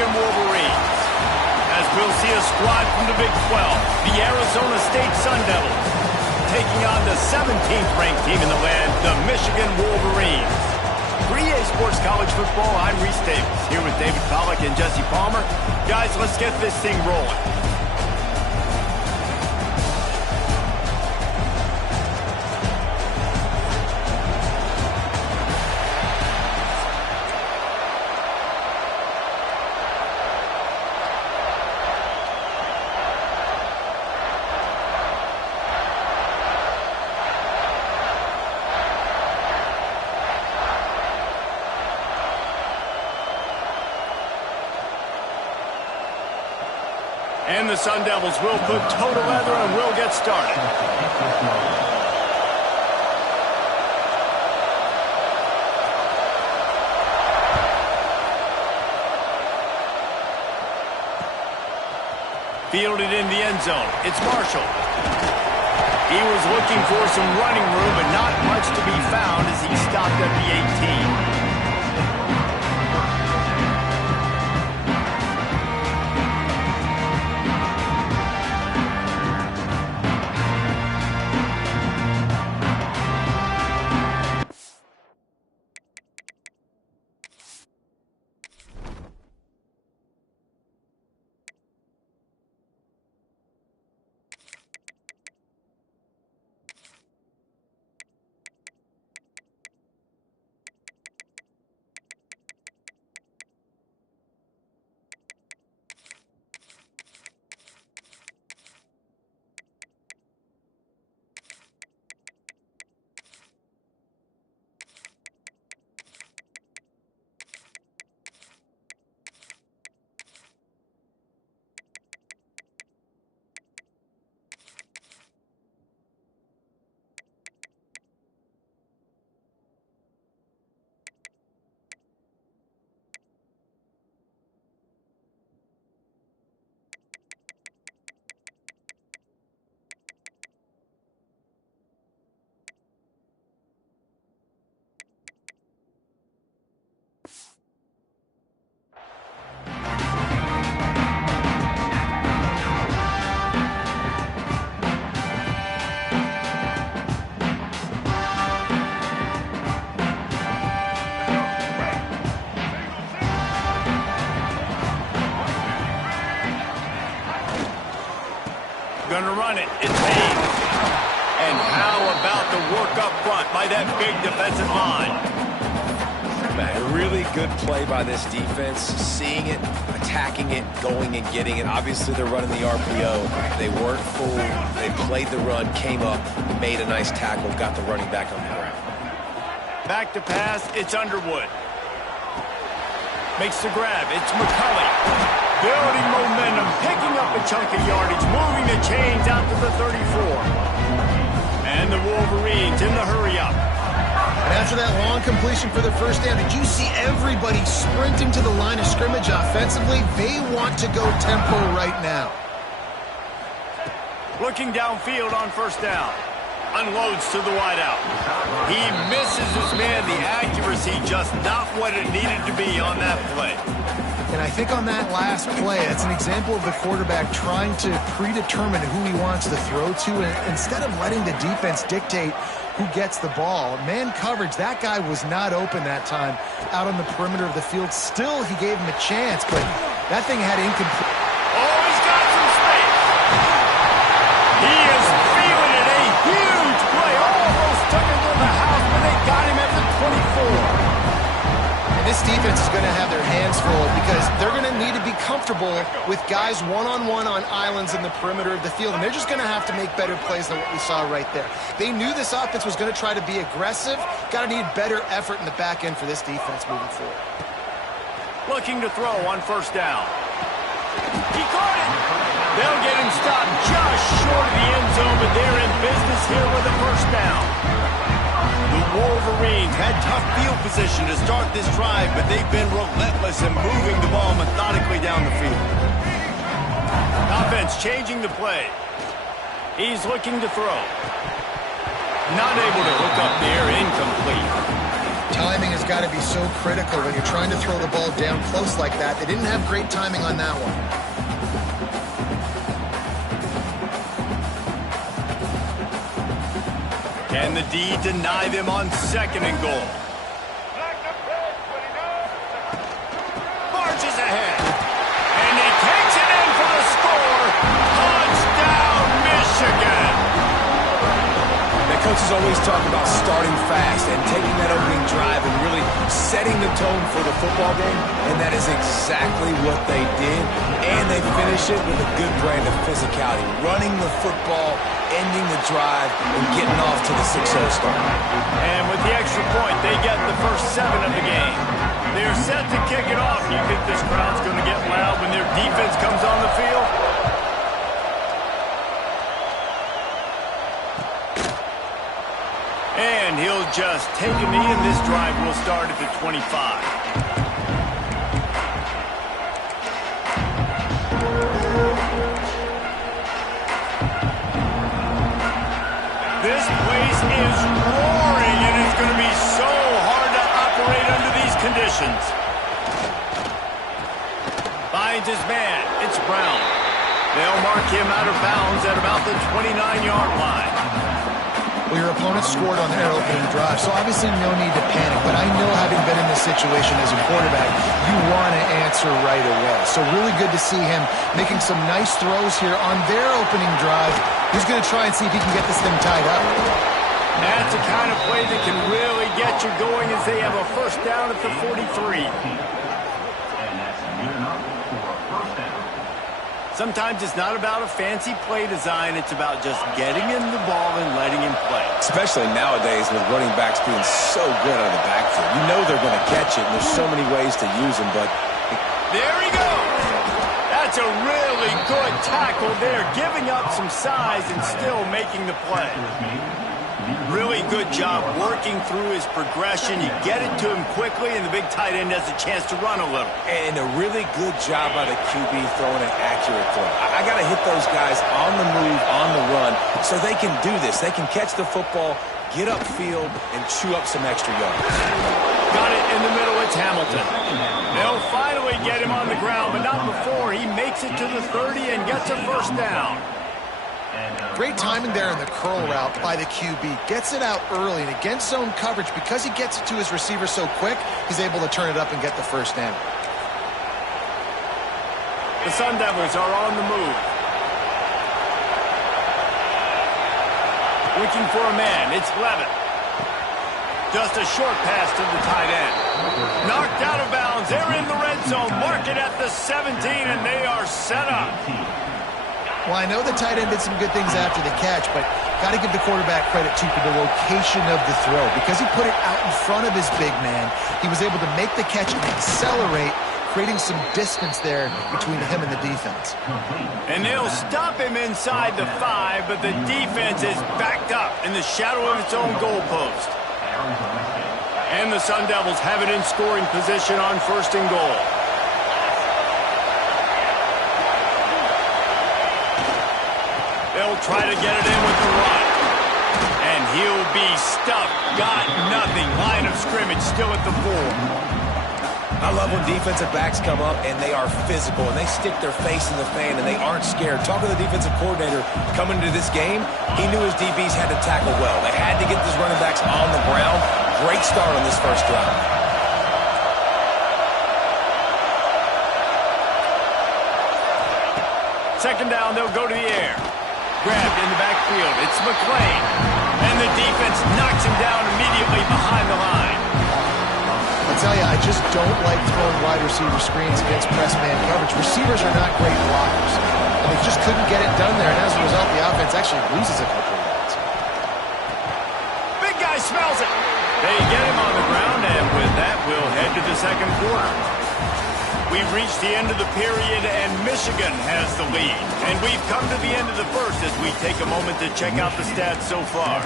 Michigan Wolverines. As we'll see a squad from the Big 12, the Arizona State Sun Devils, taking on the 17th ranked team in the land, the Michigan Wolverines. For EA Sports College Football, I'm Reese Davis, here with David Pollack and Jesse Palmer. Guys, let's get this thing rolling. And the Sun Devils will put toe to leather and will get started. Fielded in the end zone. It's Marshall. He was looking for some running room, but not much to be found as he stopped at the 18. Gonna run it. It's Hayes. And how about the work up front by that big defensive line? Man, a really good play by this defense. Seeing it, attacking it, going and getting it. Obviously, they're running the RPO. They weren't fooled. They played the run, came up, made a nice tackle, got the running back on the ground. Back to pass. It's Underwood. Makes the grab. It's McCulley. Building momentum, picking up a chunk of yardage, moving the chains out to the 34. And the Wolverines in the hurry-up. And after that long completion for the first down, did you see everybody sprinting to the line of scrimmage offensively? They want to go tempo right now. Looking downfield on first down. Unloads to the wideout. He misses his man. The accuracy just not what it needed to be on that play. And I think on that last play, it's an example of the quarterback trying to predetermine who he wants to throw to, and instead of letting the defense dictate who gets the ball. Man coverage, that guy was not open that time out on the perimeter of the field. Still, he gave him a chance, but that thing had incomplete. Oh, he's got some space. He is feeling it. A huge play. Almost took him to the house, but they got him at the 24. And this defense is going to have their hands full because they're going to need to be comfortable with guys one-on-one on islands in the perimeter of the field, and they're just going to have to make better plays than what we saw right there. They knew this offense was going to try to be aggressive. Got to need better effort in the back end for this defense moving forward. Looking to throw on first down. He caught it. They'll get him stopped just short of the end zone, but they're in business here with a first down. The Wolverines had tough field position to start this drive, but they've been relentless in moving the ball methodically down the field. Offense changing the play. He's looking to throw. Not able to hook up there, incomplete. Timing has got to be so critical when you're trying to throw the ball down close like that. They didn't have great timing on that one. Can the D deny them on 2nd and goal? Marches ahead. And he takes it in for the score. Touchdown, Michigan. The coaches always talk about starting fast and taking that opening drive and really setting the tone for the football game, and that is exactly what they did. And they finish it with a good brand of physicality, running the football, ending the drive, and getting off to the 6-0 start. And with the extra point, they get the first 7 of the game. They're set to kick it off. You think this crowd's going to get loud when their defense comes on the field? And he'll just take a knee, and this drive will start at the 25. This place is roaring, and it's going to be so hard to operate under these conditions. Finds his man. It's Brown. They'll mark him out of bounds at about the 29-yard line. Well, your opponent scored on their opening drive, so obviously no need to panic. But I know, having been in this situation as a quarterback, you want to answer right away. So really good to see him making some nice throws here on their opening drive. He's going to try and see if he can get this thing tied up. That's the kind of play that can really get you going as they have a first down at the 43. Sometimes it's not about a fancy play design. It's about just getting him the ball and letting him play. Especially nowadays with running backs being so good out of the backfield. You know they're going to catch it, and there's so many ways to use them, but... There he goes! That's a really good tackle there, giving up some size and still making the play. Really good job working through his progression. You get it to him quickly, and the big tight end has a chance to run a little. And a really good job by the QB throwing an accurate throw. I got to hit those guys on the move, on the run, so they can do this. They can catch the football, get upfield, and chew up some extra yards. Got it in the middle. It's Hamilton. They'll finally get him on the ground, but not before he makes it to the 30 and gets a first down. Great timing there in the curl route by the QB. Gets it out early, and against zone coverage, because he gets it to his receiver so quick, he's able to turn it up and get the first down. The Sun Devils are on the move. Looking for a man. It's Levin. Just a short pass to the tight end. Knocked out of bounds. They're in the red zone. Mark it at the 17, and they are set up. Well, I know the tight end did some good things after the catch, but got to give the quarterback credit, too, for the location of the throw. Because he put it out in front of his big man, he was able to make the catch and accelerate, creating some distance there between him and the defense. And they'll stop him inside the 5, but the defense is backed up in the shadow of its own goalpost. And the Sun Devils have it in scoring position on 1st and goal. They'll try to get it in with the run. And he'll be stuffed. Got nothing. Line of scrimmage still at the 4. I love when defensive backs come up and they are physical and they stick their face in the fan and they aren't scared. Talking to the defensive coordinator coming into this game, he knew his DBs had to tackle well. They had to get these running backs on the ground. Great start on this first drive. Second down, they'll go to the air. Grabbed in the backfield. It's McClain. And the defense knocks him down immediately behind the line. I tell you, I just don't like throwing wide receiver screens against press man coverage. Receivers are not great blockers. And they just couldn't get it done there, and as a result, the offense actually loses a couple of yards. Big guy smells it. They get him on the ground, and with that, we'll head to the second quarter. We've reached the end of the period, and Michigan has the lead. And we've come to the end of the first as we take a moment to check out the stats so far.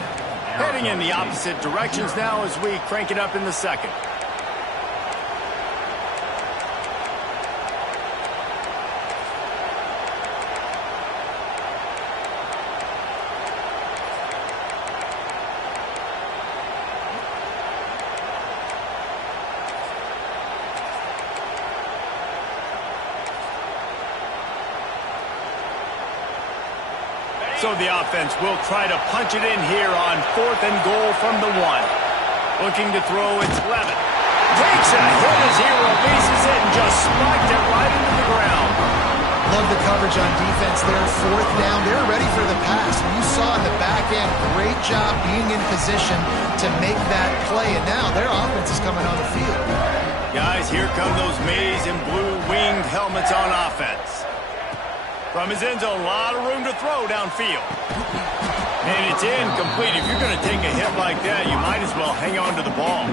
Heading in the opposite directions now as we crank it up in the second. So the offense will try to punch it in here on 4th and goal from the 1. Looking to throw, it's Levitt. Takes a hit as he releases it and just spiked it right into the ground. Love the coverage on defense there. 4th down. They're ready for the pass. And you saw in the back end, great job being in position to make that play. And now their offense is coming on the field. Guys, here come those maize and blue winged helmets on offense. From his end zone, a lot of room to throw downfield. And it's incomplete. If you're going to take a hit like that, you might as well hang on to the ball.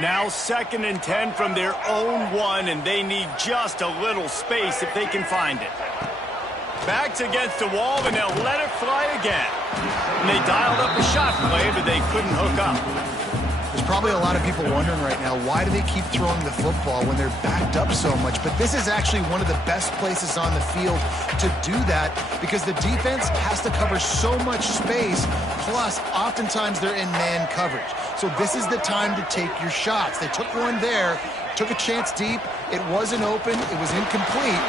Now 2nd and 10 from their own 1, and they need just a little space if they can find it. Backs against the wall, and they'll let it fly again. And they dialed up a shot play, but they couldn't hook up. There's probably a lot of people wondering right now, why do they keep throwing the football when they're backed up so much? But this is actually one of the best places on the field to do that because the defense has to cover so much space, plus oftentimes they're in man coverage. So this is the time to take your shots. They took one there, took a chance deep. It wasn't open. It was incomplete.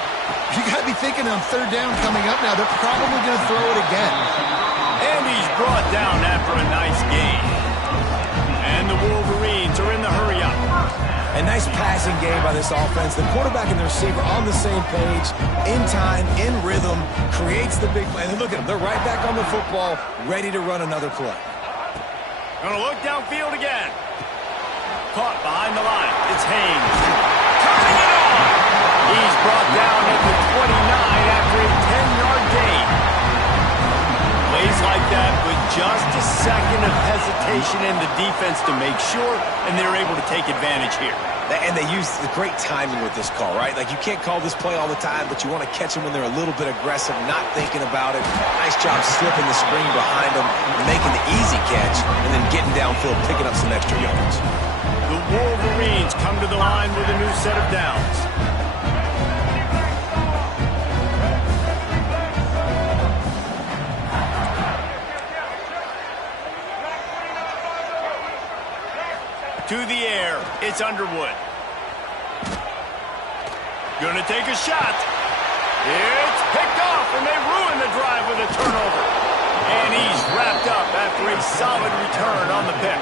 You got to be thinking on 3rd down coming up now, they're probably going to throw it again. And he's brought down after a nice gain. And the Wolverines are in the hurry-up. A nice passing game by this offense. The quarterback and the receiver on the same page, in time, in rhythm, creates the big play. And look at them. They're right back on the football, ready to run another play. Gonna look downfield again. Caught behind the line. It's Haynes. Turning it on. He's brought down at the 29 after a 10-yard gain. Plays like that with just a second of hesitation in the defense to make sure, and they're able to take advantage here. And they use the great timing with this call, right? Like, you can't call this play all the time, but you want to catch them when they're a little bit aggressive, not thinking about it. Nice job slipping the screen behind them, making the easy catch, and then getting downfield, picking up some extra yards. The Wolverines come to the line with a new set of downs. To the air, it's Underwood. Gonna take a shot. It's picked off, and they ruin the drive with a turnover. And he's wrapped up after a solid return on the pick.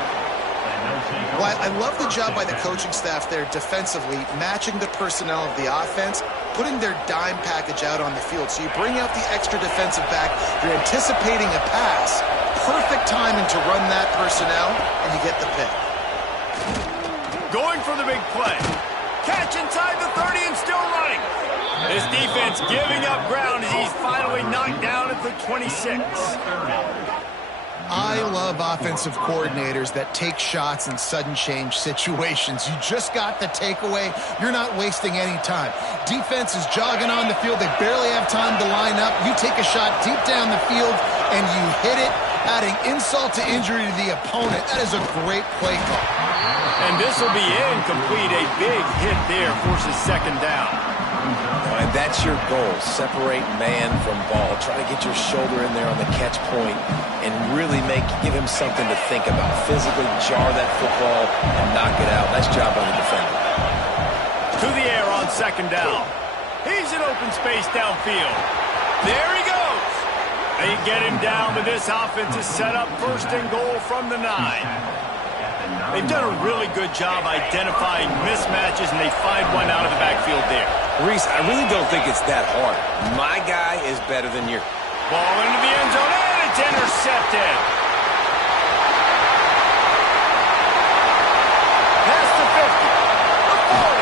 Well, I love the job by the coaching staff there defensively, matching the personnel of the offense, putting their dime package out on the field. So you bring out the extra defensive back, you're anticipating a pass, perfect timing to run that personnel, and you get the pick. Going for the big play. Catch inside the 30 and still running. This defense giving up ground as he's finally knocked down at the 26. I love offensive coordinators that take shots in sudden change situations. You just got the takeaway. You're not wasting any time. Defense is jogging on the field. They barely have time to line up. You take a shot deep down the field, and you hit it, adding insult to injury to the opponent. That is a great play call. And this will be incomplete. A big hit there forces 2nd down. And that's your goal. Separate man from ball. Try to get your shoulder in there on the catch point and really give him something to think about. Physically jar that football and knock it out. Nice job by the defender. To the air on 2nd down. He's in open space downfield. There he goes. They get him down, but this offense is set up 1st and goal from the 9. They've done a really good job identifying mismatches, and they find one out of the backfield there. Reese, I really don't think it's that hard. My guy is better than yours. Ball into the end zone, and it's intercepted. Past the 50, the 40.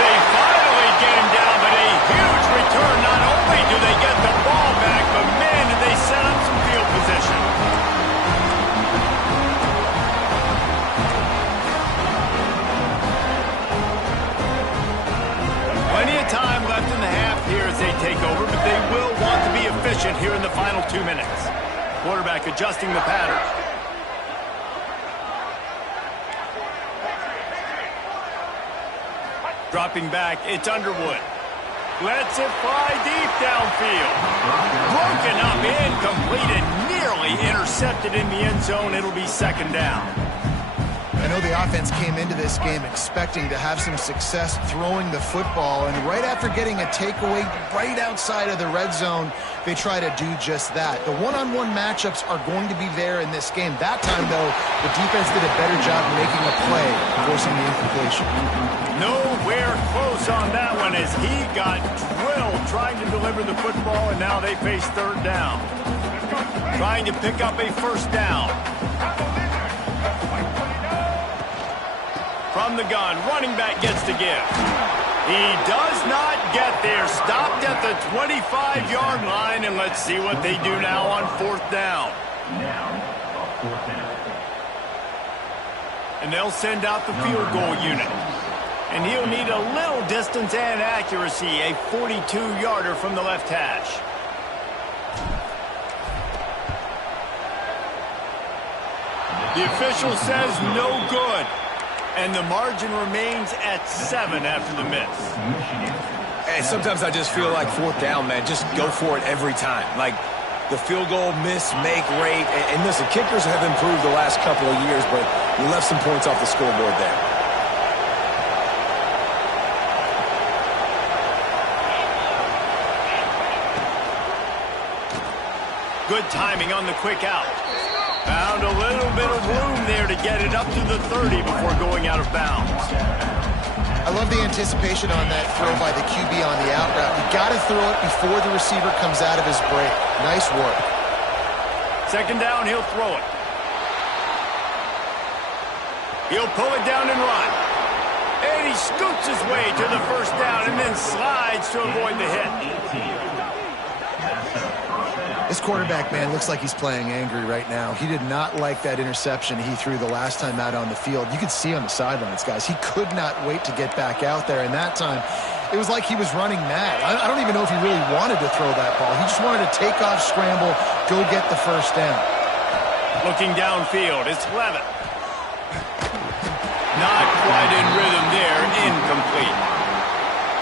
They finally get him down, but a huge return. Not only do they get the ball back, but man, did they set up some field position. Plenty of time left in the half here as they take over, but they will want to be efficient here in the final 2 minutes. Quarterback adjusting the pattern. Dropping back, it's Underwood. Lets it fly deep downfield. Broken up, incomplete, and nearly intercepted in the end zone. It'll be second down. I know the offense came into this game expecting to have some success throwing the football, and right after getting a takeaway right outside of the red zone, they try to do just that. The one-on-one matchups are going to be there in this game. That time, though, the defense did a better job making a play, forcing the incompletion. Nowhere close on that one as he got drilled trying to deliver the football, and now they face third down. Trying to pick up a first down. From the gun, running back gets to give. He does not get there. Stopped at the 25-yard line, and let's see what they do now on fourth down. And they'll send out the field goal unit. And he'll need a little distance and accuracy, a 42-yarder from the left hash. The official says no good. And the margin remains at 7 after the miss. And sometimes I just feel like fourth down, man, just go for it every time. Like the field goal miss, make rate. And listen, kickers have improved the last couple of years, but we left some points off the scoreboard there. Good timing on the quick out. Found a little bit of room there to get it up to the 30 before going out of bounds. I love the anticipation on that throw by the QB on the out route. You got to throw it before the receiver comes out of his break. Nice work. Second down, he'll throw it. He'll pull it down and run. And he scoots his way to the first down and then slides to avoid the hit. This quarterback, man, looks like he's playing angry right now. He did not like that interception he threw the last time out on the field. You could see on the sidelines, guys, he could not wait to get back out there. And that time, it was like he was running mad. I don't even know if he really wanted to throw that ball. He just wanted to take off, scramble, go get the first down. Looking downfield, it's Levitt. Not quite in rhythm there, incomplete.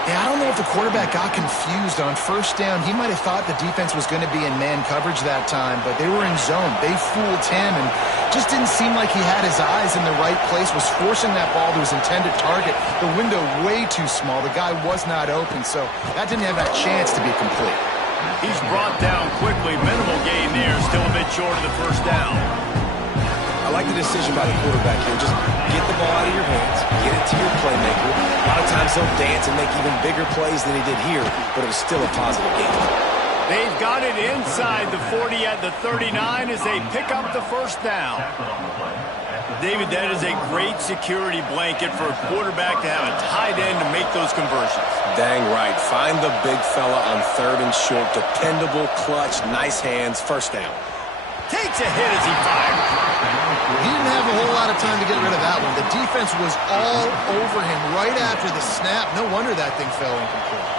Yeah, I don't know if the quarterback got confused on first down. He might have thought the defense was going to be in man coverage that time, but they were in zone. They fooled him and just didn't seem like he had his eyes in the right place, was forcing that ball to his intended target. The window way too small. The guy was not open, so that didn't have that chance to be complete. He's brought down quickly. Minimal gain there, still a bit short of the first down. I like the decision by the quarterback here. Just get the ball out of your hands, get it to your playmaker. A lot of times he'll dance and make even bigger plays than he did here, but it was still a positive game. They've got it inside the 40 at the 39 as they pick up the first down. David, that is a great security blanket for a quarterback to have a tight end to make those conversions. Dang right. Find the big fella on third and short. Dependable, clutch, nice hands, first down. Takes a hit as he fires. He didn't have a whole lot of time to get rid of that one. The defense was all over him right after the snap. No wonder that thing fell incomplete.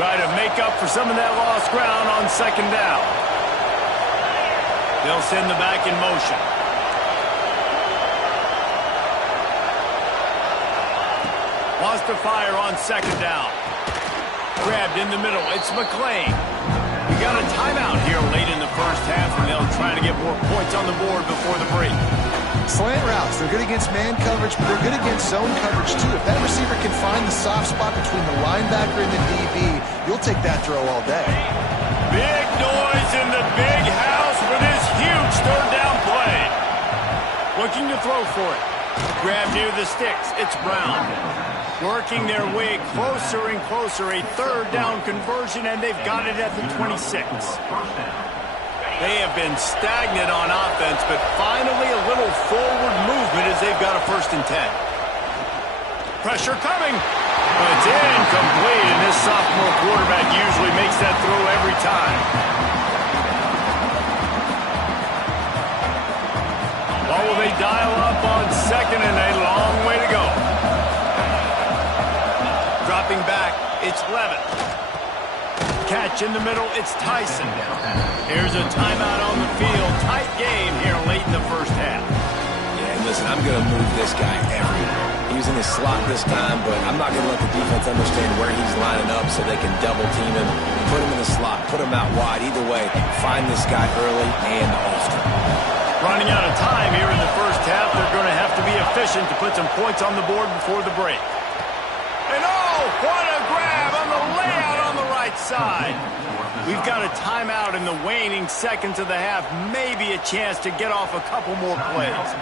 Try to make up for some of that lost ground on second down. They'll send the back in motion. Wants to fire on second down. Grabbed in the middle. It's McClain. We got a timeout here late in the first half, and they'll try to get more points on the board before the break. Slant routes, they're good against man coverage, but they're good against zone coverage too. If that receiver can find the soft spot between the linebacker and the DB, you'll take that throw all day. Big noise in the big house for this huge third down play. Looking to throw for it. Grab near the sticks. It's Brown. Working their way closer and closer. A third down conversion, and they've got it at the 26. They have been stagnant on offense, but finally a little forward movement as they've got a 1st and 10. Pressure coming. But it's incomplete, and this sophomore quarterback usually makes that throw every time. What will they dial up on second, and a long way to go. Dropping back, it's Levitt. Catch in the middle, it's Tyson. Here's a timeout on the field. Tight game here late in the first half. Yeah, listen, I'm going to move this guy everywhere. Using his slot this time, but I'm not going to let the defense understand where he's lining up so they can double team him, put him in the slot, put him out wide. Either way, find this guy early and often. Running out of time here in the first half. They're going to have to be efficient to put some points on the board before the break. And oh, what a grab on the layout on the right side. We've got a timeout in the waning seconds of the half. Maybe a chance to get off a couple more plays.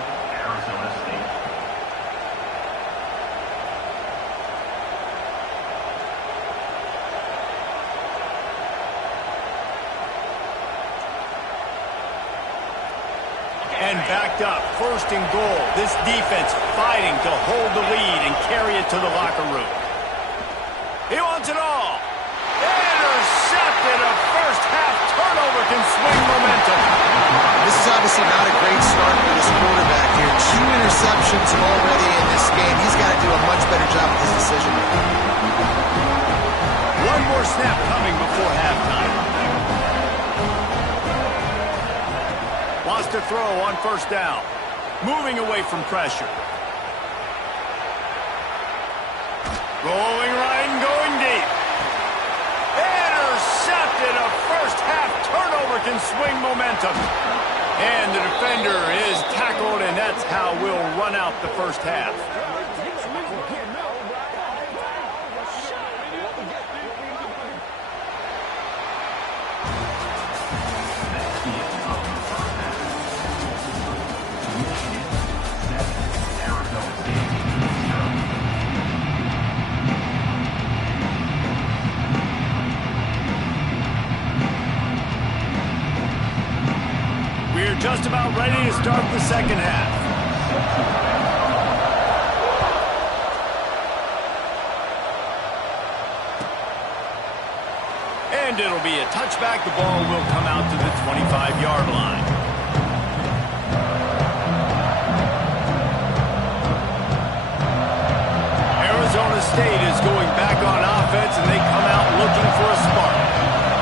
And backed up, first and goal. This defense fighting to hold the lead and carry it to the locker room. He wants it all. Intercepted. A first half turnover can swing momentum. This is obviously not a great start for this quarterback here. 2 interceptions already in this game. He's got to do a much better job with his decision making. One more snap coming before halftime. Wants to throw on first down. Moving away from pressure. Rolling right and going deep. Intercepted. A first half turnover can swing momentum. And the defender is tackled, and that's how we'll run out the first half. We're just about ready to start the second half. And it'll be a touchback. The ball will come out to the 25-yard line. Arizona State is going back on offense, and they come out looking for a spark.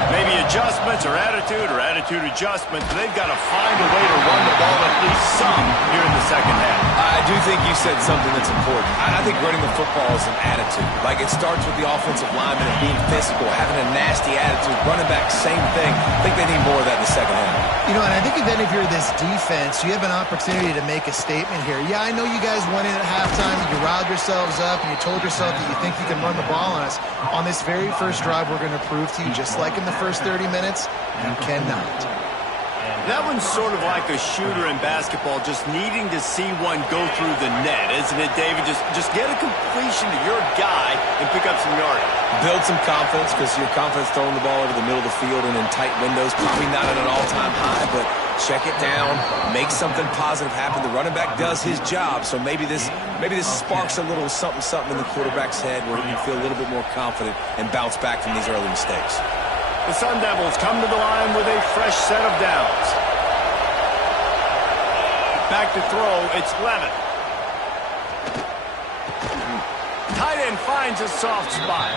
Maybe adjustments or attitude adjustments. They've got to find a way to run the ball at least some here in the second half. I do think you said something that's important. I think running the football is an attitude. Like, it starts with the offensive lineman and being physical, having a nasty attitude. Running back, same thing. I think they need more of that in the second half. You know, and I think then if you're this defense, you have an opportunity to make a statement here. Yeah, I know you guys went in at halftime, you riled yourselves up, and you told yourself that you think you can run the ball on us. On this very first drive, we're going to prove to you, just like in the first 30 minutes, you cannot. That one's sort of like a shooter in basketball, just needing to see one go through the net, isn't it, David? Just get a completion to your guy and pick up some yardage. Build some confidence, because your confidence throwing the ball over the middle of the field and in tight windows, probably not at an all-time high, but check it down, make something positive happen. The running back does his job, so maybe this sparks a little something in the quarterback's head where he can feel a little bit more confident and bounce back from these early mistakes. The Sun Devils come to the line with a fresh set of downs. Back to throw, it's Levin. Tight end finds a soft spot.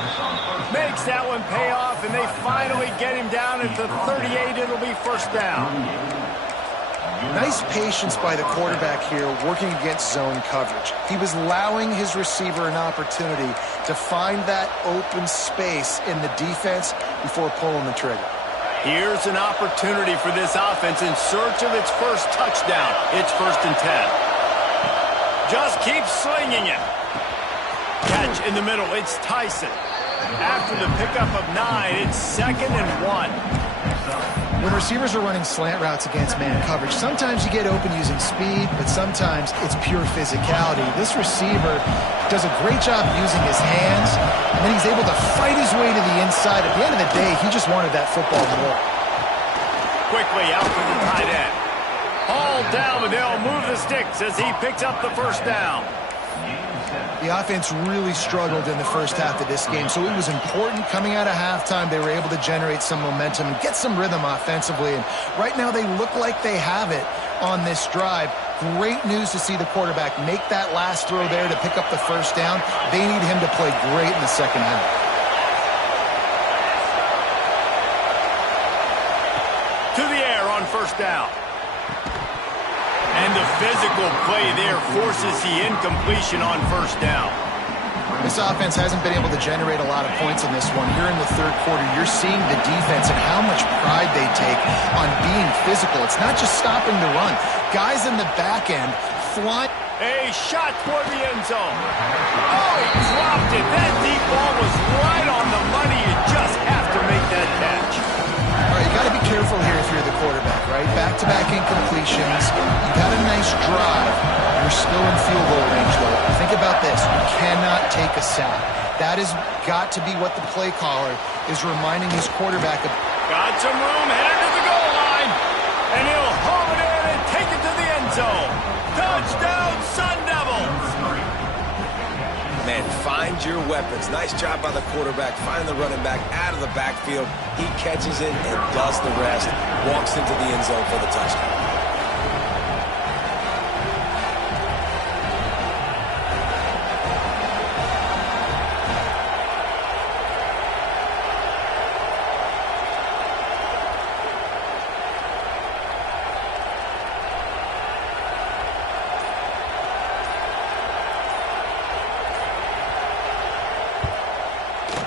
Makes that one pay off, and they finally get him down at the 38. It'll be first down. Nice patience by the quarterback here working against zone coverage. He was allowing his receiver an opportunity to find that open space in the defense before pulling the trigger. Here's an opportunity for this offense in search of its first touchdown. It's 1st and 10. Just keep slinging it. Catch in the middle. It's Tyson. After the pickup of 9, it's 2nd and 1. When receivers are running slant routes against man coverage, sometimes you get open using speed, but sometimes it's pure physicality. This receiver does a great job using his hands, and then he's able to fight his way to the inside. At the end of the day, he just wanted that football more. Quickly out for the tight end. Hauled down, but they'll move the sticks as he picks up the first down. The offense really struggled in the first half of this game, so it was important coming out of halftime. They were able to generate some momentum and get some rhythm offensively, and right now they look like they have it on this drive. Great news to see the quarterback make that last throw there to pick up the first down. They need him to play great in the second half. To the air on first down. And the physical play there forces the incompletion on first down. This offense hasn't been able to generate a lot of points in this one. Here in the third quarter, you're seeing the defense and how much pride they take on being physical. It's not just stopping the run. Guys in the back end fly. A shot toward the end zone. Oh, he dropped it. That deep ball was right on the money. You just have to make that catch. All right, you got to be careful here if you're the quarterback, right? Back-to-back incompletions. You got a nice drive. You're still in field goal range, though. Think about this. You cannot take a sack. That has got to be what the play caller is reminding his quarterback of. Got some room, headed to the goal line. And he'll haul it in and take it to the end zone. Touchdown, Sun Devils! Man, find your weapons. Nice job by the quarterback, finding the running back out of the backfield. He catches it and does the rest. Walks into the end zone for the touchdown.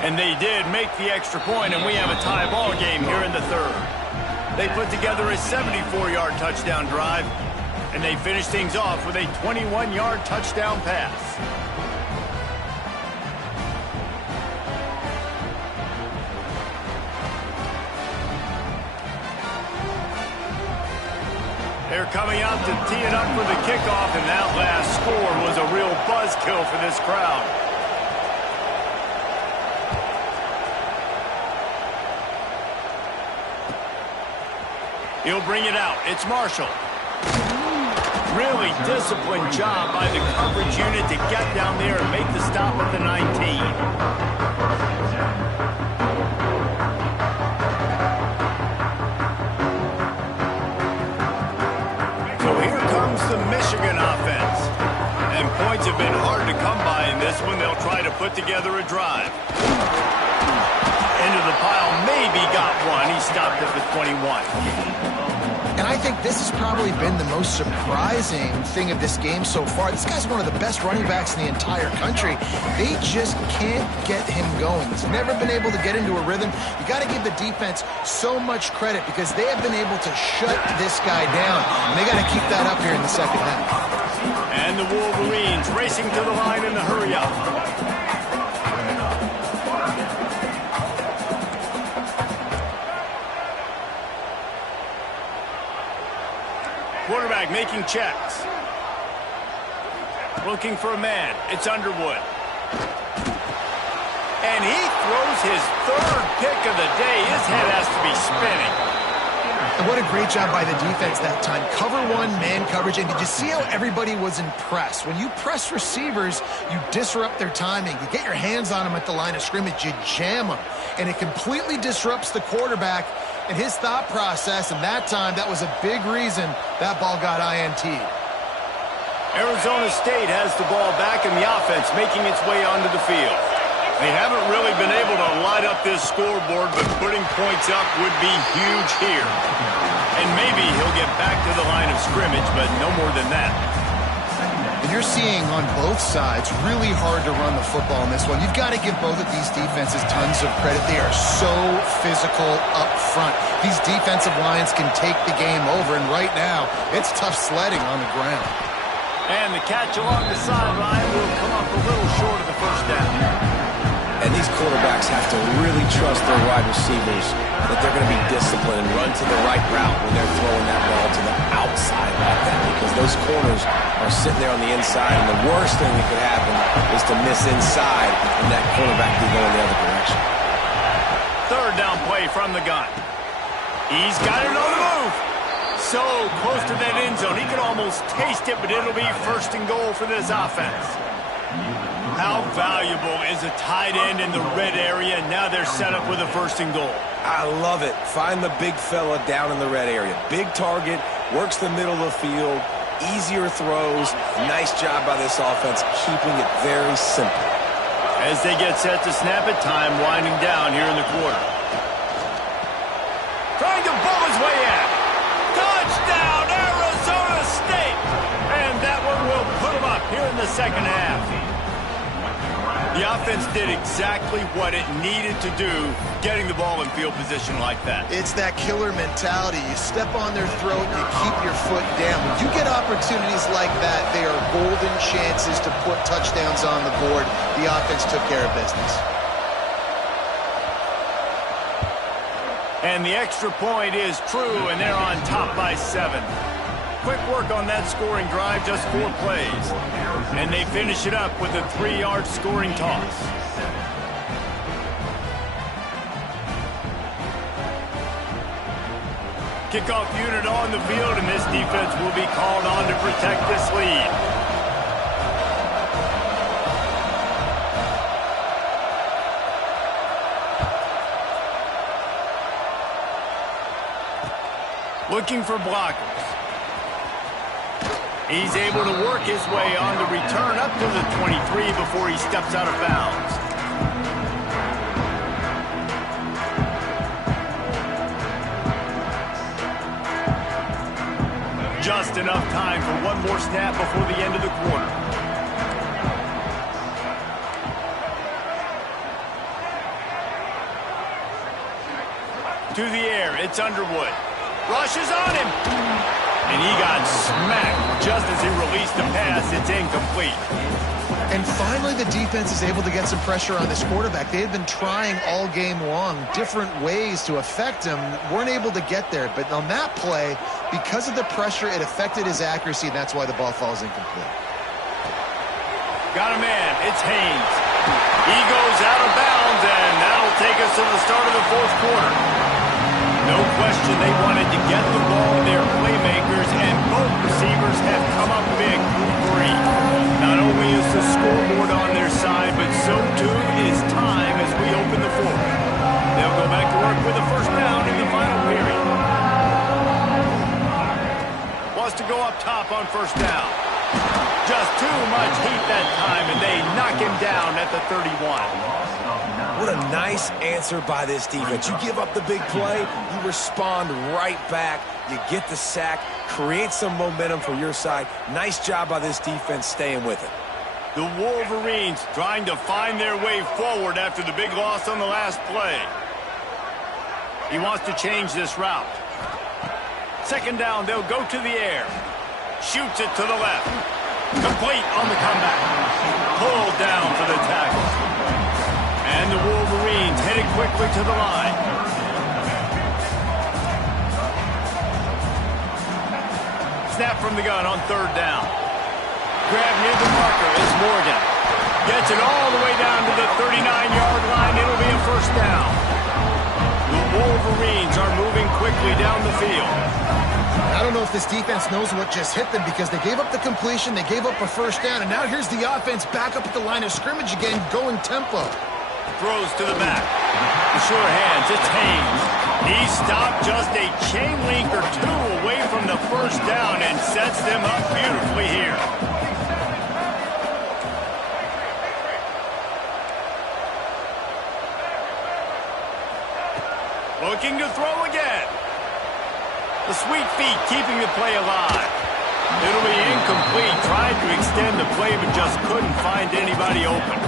And they did make the extra point, and we have a tie ball game here in the third. They put together a 74-yard touchdown drive, and they finished things off with a 21-yard touchdown pass. They're coming out to tee it up for the kickoff, and that last score was a real buzzkill for this crowd. He'll bring it out. It's Marshall. Really disciplined job by the coverage unit to get down there and make the stop at the 19. So here comes the Michigan offense. And points have been hard to come by in this one. They'll try to put together a drive. Into the pile, maybe got one. He stopped at the 21. And I think this has probably been the most surprising thing of this game so far. This guy's one of the best running backs in the entire country. They just can't get him going. He's never been able to get into a rhythm. You got to give the defense so much credit because they have been able to shut this guy down. And they got to keep that up here in the second half. And the Wolverines racing to the line in the hurry up. Quarterback making checks. Looking for a man. It's Underwood. And he throws his third pick of the day. His head has to be spinning. And what a great job by the defense that time. Cover one, man coverage. And did you see how everybody was impressed? When you press receivers, you disrupt their timing. You get your hands on them at the line of scrimmage. You jam them. And it completely disrupts the quarterback and his thought process. And that time, that was a big reason that ball got INT'd. Arizona State has the ball back in the offense, making its way onto the field. They haven't really been able to light up this scoreboard, but putting points up would be huge here. And maybe he'll get back to the line of scrimmage, but no more than that. And you're seeing on both sides really hard to run the football in this one. You've got to give both of these defenses tons of credit. They are so physical up front. These defensive lines can take the game over, and right now, it's tough sledding on the ground. And the catch along the sideline will come up a little short of the first down. And these quarterbacks have to really trust their wide receivers that they're going to be disciplined and run to the right route when they're throwing that ball to the outside like that, because those corners are sitting there on the inside, and the worst thing that could happen is to miss inside and that quarterback be going the other direction. Third down play from the gun. He's got it on the move. So close to that end zone. He could almost taste it, but it'll be first and goal for this offense. How valuable is a tight end in the red area? Now they're set up with a first and goal. I love it. Find the big fella down in the red area. Big target, works the middle of the field, easier throws. Nice job by this offense, keeping it very simple. As they get set to snap it, time winding down here in the quarter. Trying to bowl his way in. Touchdown, Arizona State! second half. The offense did exactly what it needed to do, getting the ball in field position like that. It's that killer mentality. You step on their throat, you keep your foot down. When you get opportunities like that, they are golden chances to put touchdowns on the board. The offense took care of business. And the extra point is true, and they're on top by 7. Quick work on that scoring drive, just 4 plays. And they finish it up with a 3-yard scoring toss. Kickoff unit on the field, and this defense will be called on to protect this lead. Looking for blockers. He's able to work his way on the return up to the 23 before he steps out of bounds. Just enough time for one more snap before the end of the quarter. To the air, it's Underwood. Rushes on him. And he got smacked just as he released the pass. It's incomplete. And finally, the defense is able to get some pressure on this quarterback. They had been trying all game long different ways to affect him. Weren't able to get there. But on that play, because of the pressure, it affected his accuracy, and that's why the ball falls incomplete. Got a man. It's Haynes. He goes out of bounds, and that'll take us to the start of the fourth quarter. No question they wanted to get the ball to their playmakers, and both receivers have come up big through 3. Not only is the scoreboard on their side, but so too is time as we open the fourth. They'll go back to work with a first down in the final period. Wants to go up top on first down. Just too much heat that time, and they knock him down at the 31. What a nice answer by this defense. You give up the big play, you respond right back, you get the sack, create some momentum for your side. Nice job by this defense staying with it. The Wolverines trying to find their way forward after the big loss on the last play. He wants to change this route. Second down, they'll go to the air. Shoots it to the left. Complete on the comeback. Pulled down for the tackle. And the Wolverines headed quickly to the line. Snap from the gun on third down. Grab near the marker is Morgan. Gets it all the way down to the 39-yard line. It'll be a first down. The Wolverines are moving quickly down the field. I don't know if this defense knows what just hit them because they gave up the completion, they gave up a first down, and now here's the offense back up at the line of scrimmage again, going tempo. Throws to the back. The sure hands, it's Haynes. He stopped just a chain link or 2 away from the first down and sets them up beautifully here. Looking to throw again. The sweet feet keeping the play alive. It'll be incomplete. Tried to extend the play but just couldn't find anybody open.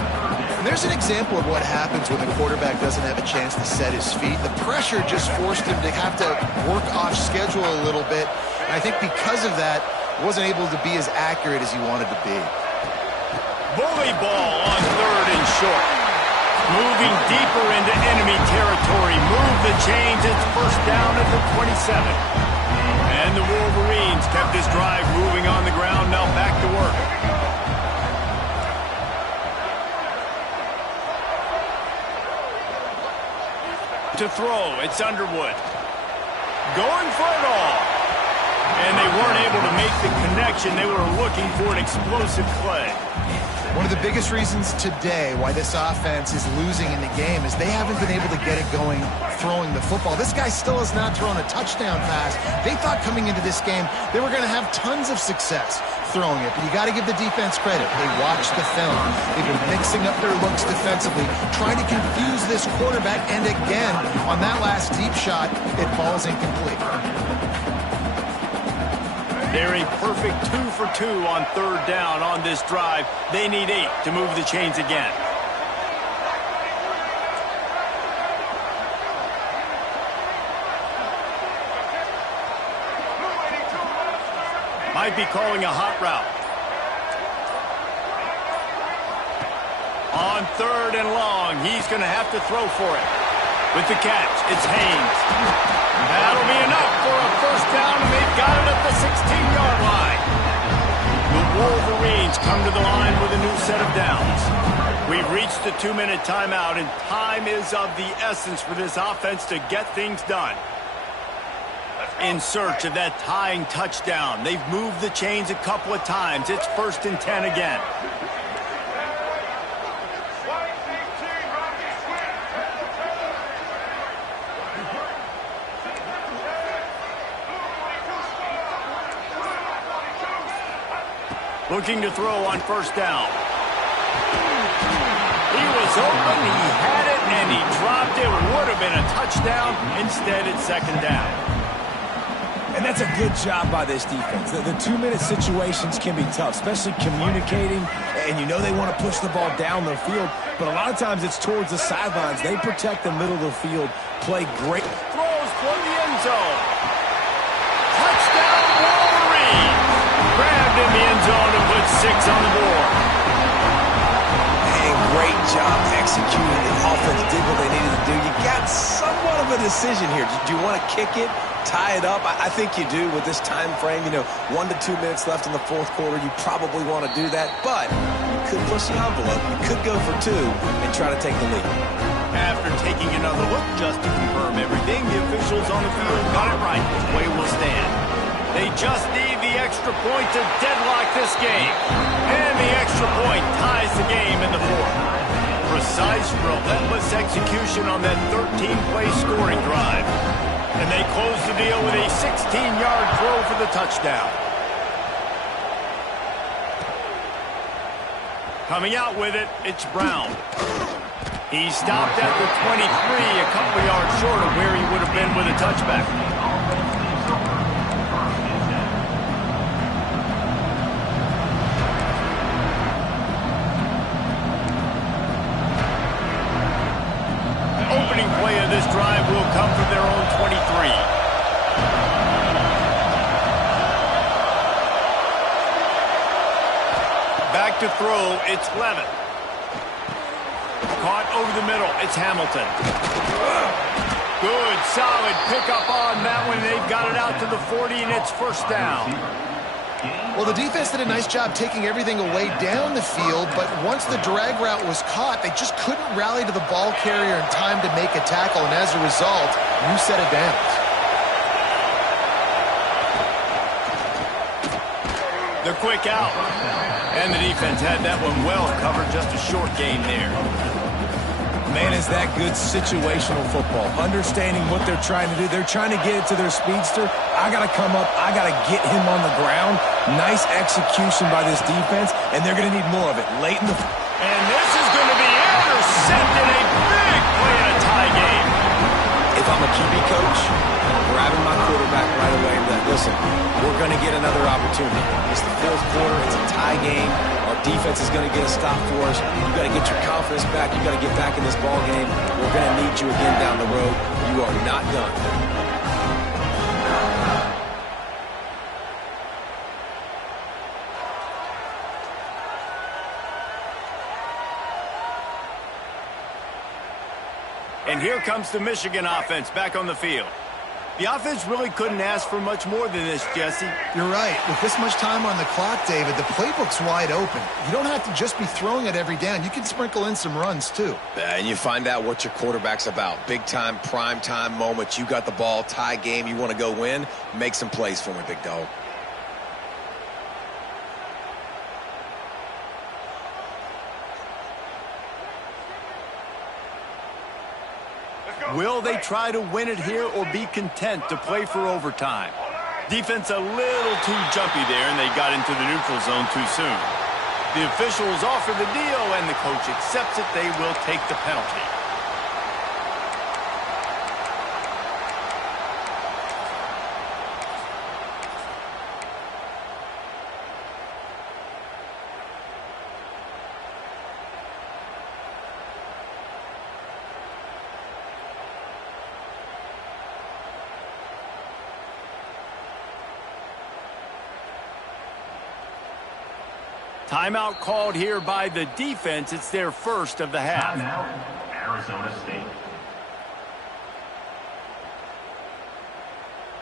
And there's an example of what happens when the quarterback doesn't have a chance to set his feet. The pressure just forced him to have to work off schedule a little bit. And I think because of that, wasn't able to be as accurate as he wanted to be. Bully ball on third and short. Moving deeper into enemy territory. Move the chains. It's first down at the 27. And the Wolverines kept this drive moving on the ground. Now back to work. To throw, it's Underwood. Going for it all. And they weren't able to make the connection. They were looking for an explosive play. One of the biggest reasons today why this offense is losing in the game is they haven't been able to get it going throwing the football. This guy still has not thrown a touchdown pass. They thought coming into this game they were going to have tons of success throwing it, but you got to give the defense credit. They watched the film. They've been mixing up their looks defensively, trying to confuse this quarterback, and again, on that last deep shot, it falls incomplete. They're a perfect 2 for 2 on third down on this drive. They need 8 to move the chains again. Might be calling a hot route. On third and long, he's going to have to throw for it. With the catch, it's Haynes. That'll be enough for a first down, and they've got it at the 16-yard line. The Wolverines come to the line with a new set of downs. We've reached the 2-minute timeout, and time is of the essence for this offense to get things done. In search of that tying touchdown. They've moved the chains a couple of times. It's 1st and 10 again. Looking to throw on first down. He was open, he had it, and he dropped it. Would have been a touchdown. Instead, it's 2nd down. And that's a good job by this defense. The 2-minute situations can be tough, especially communicating, and you know they want to push the ball down the field, but a lot of times it's towards the sidelines. They protect the middle of the field, play great. Throws toward the end zone. Touchdown, Wolverines! Grabbed in the end zone and put 6 on the board. And great job executing. The offense did what they needed to do. You got somewhat of a decision here. Do you want to kick it? Tie it up? I think you do with this time frame. 1 to 2 minutes left in the 4th quarter. You probably want to do that, but you could push the envelope. You could go for 2 and try to take the lead. After taking another look just to confirm everything, the officials on the field got it right. The way will stand. They just need the extra point to deadlock this game. And the extra point ties the game in the 4th. Precise, relentless execution on that 13-play scoring drive. And they close the deal with a 16-yard throw for the touchdown. Coming out with it, it's Brown. He stopped at the 23, a couple of yards short of where he would have been with a touchback. Opening play of this drive will come from their own 23. Back to throw, it's Levitt. Caught over the middle, it's Hamilton. Good, solid pickup on that one. They've got it out to the 40, and it's 1st down. Well, the defense did a nice job taking everything away down the field, but once the drag route was caught, they just couldn't rally to the ball carrier in time to make a tackle, and as a result, new set of downs. The quick out. And the defense had that one well covered, just a short gain there. Man, is that good situational football. Understanding what they're trying to do. They're trying to get it to their speedster. I got to come up. I got to get him on the ground. Nice execution by this defense, and they're going to need more of it late in the... And this is going to be intercepted. A big play in a tie game. If I'm a QB coach, I'm grabbing my quarterback right away and like, listen, we're going to get another opportunity. It's the 4th quarter. It's a tie game. Our defense is going to get a stop for us. You got to get your confidence back. You got to get back in this ball game. We're going to need you again down the road. You are not done. And here comes the Michigan offense back on the field. The offense really couldn't ask for much more than this, Jesse. You're right. With this much time on the clock, David, the playbook's wide open. You don't have to just be throwing it every down. You can sprinkle in some runs, too. And you find out what your quarterback's about. Big-time, prime-time moments. You got the ball, tie game, you want to go win. Make some plays for me, big dog. Will they try to win it here or be content to play for overtime? Defense a little too jumpy there, and they got into the neutral zone too soon. The officials offer the deal, and the coach accepts it. They will take the penalty. Timeout called here by the defense. It's their first of the half. Now, Arizona State.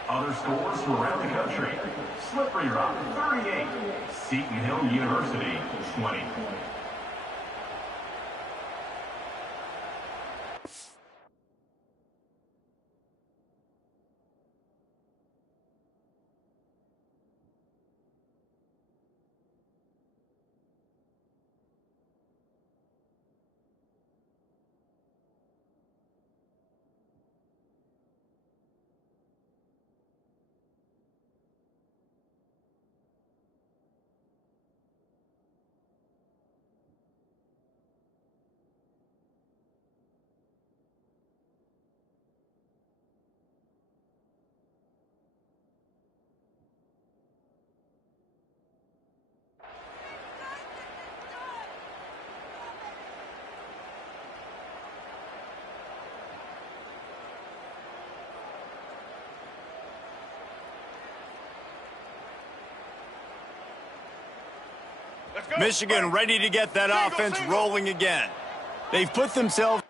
Other scores from around the country. Slippery Rock, 38. Seton Hill University, 20. Michigan ready to get that offense rolling again. They've put themselves